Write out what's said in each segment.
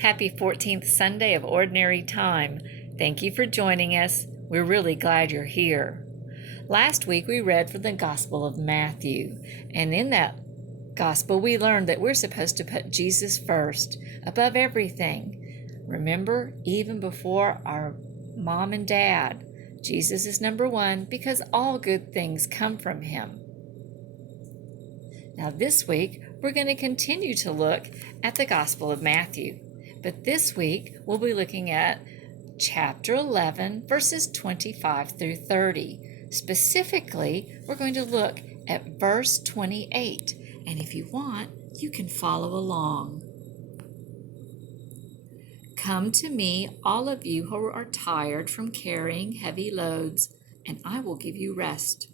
Happy 14th Sunday of Ordinary Time. Thank you for joining us. We're really glad you're here. Last week we read from the Gospel of Matthew, and in that Gospel we learned that we're supposed to put Jesus first, above everything. Remember, even before our mom and dad, Jesus is number one because all good things come from him. Now this week we're going to continue to look at the Gospel of Matthew. But this week, we'll be looking at chapter 11, verses 25 through 30. Specifically, we're going to look at verse 28. And if you want, you can follow along. Come to me, all of you who are tired from carrying heavy loads, and I will give you rest.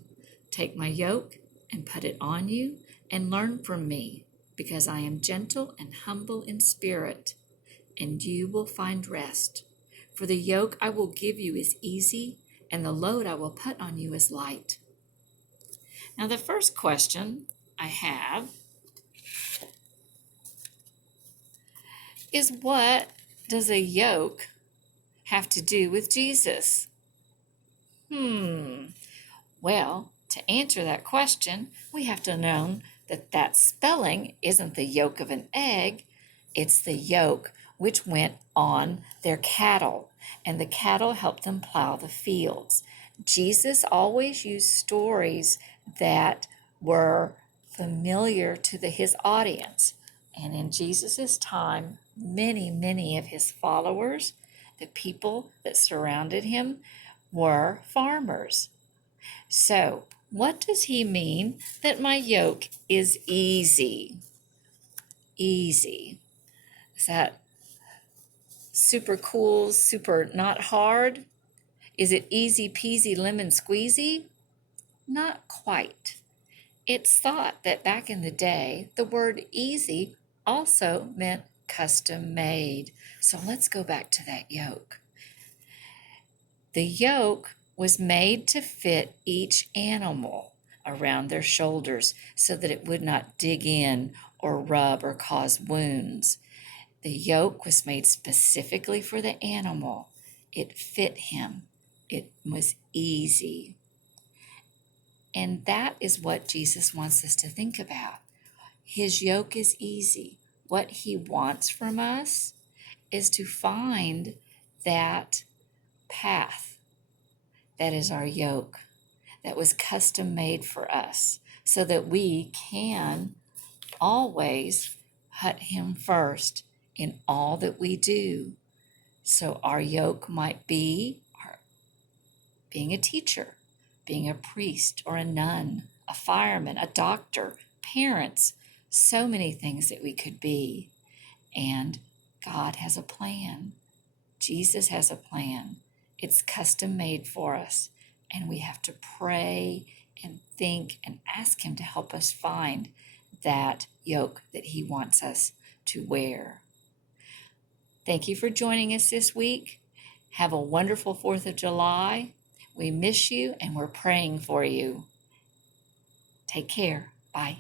Take my yoke and put it on you, and learn from me, because I am gentle and humble in spirit, and you will find rest. For the yoke I will give you is easy, and the load I will put on you is light. Now, the first question I have is, what does a yoke have to do with Jesus? Well, to answer that question, we have to know that spelling isn't the yolk of an egg, it's the yoke which went on their cattle, and the cattle helped them plow the fields. Jesus always used stories that were familiar to his audience. And in Jesus' time, many of his followers, the people that surrounded him, were farmers. So, what does he mean that my yoke is easy? Easy. Is that super cool, super not hard? Is it easy peasy lemon squeezy? Not quite. It's thought that back in the day, the word easy also meant custom made. So let's go back to that yoke. The yoke was made to fit each animal around their shoulders so that it would not dig in or rub or cause wounds. The yoke was made specifically for the animal. It fit him. It was easy. And that is what Jesus wants us to think about. His yoke is easy. What he wants from us is to find that path that is our yoke, that was custom made for us, so that we can always put him first in all that we do. So our yoke might be being a teacher, being a priest or a nun, a fireman, a doctor, parents, so many things that we could be. And God has a plan. Jesus has a plan. It's custom made for us. And we have to pray and think and ask him to help us find that yoke that he wants us to wear. Thank you for joining us this week. Have a wonderful 4th of July. We miss you and we're praying for you. Take care. Bye.